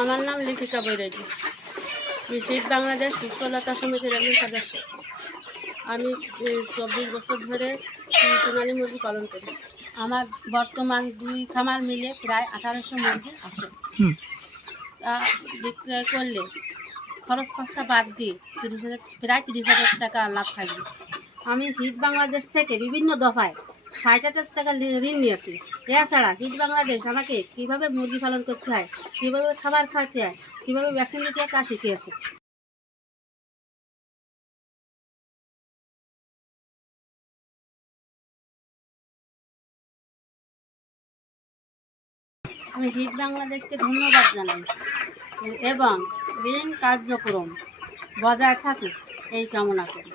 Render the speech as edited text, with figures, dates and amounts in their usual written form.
আমার নাম লিপিকা বৈরাগী। শহীদ বাংলাদেশ পুষ্পলতা সমিতির একজন সদস্য। আমি 24 বছর ধরে সোনালী মুরগি পালন করি। আমার বর্তমান 2 খামার মিলে প্রায় 1800 মুরগি আছে। তা বিক্রয় করলে খরচ খরচা বাদ দিয়ে প্রায় 30,000 টাকা লাভ থাকবে। আমি শহীদ বাংলাদেশ থেকে বিভিন্ন দফায় 60,000 টাকা ঋণ নিয়েছি। এছাড়া শহীদ বাংলাদেশ আমাকে কীভাবে মুরগি পালন করতে হয়, কীভাবে খাবার খাওয়াতে হয়, কীভাবে ভ্যাকসিন দিতে হয় তা শিখিয়েছে। আমি শহীদ বাংলাদেশকে ধন্যবাদ জানাই এবং ঋণ কার্যক্রম বজায় থাকুক এই কামনা করি।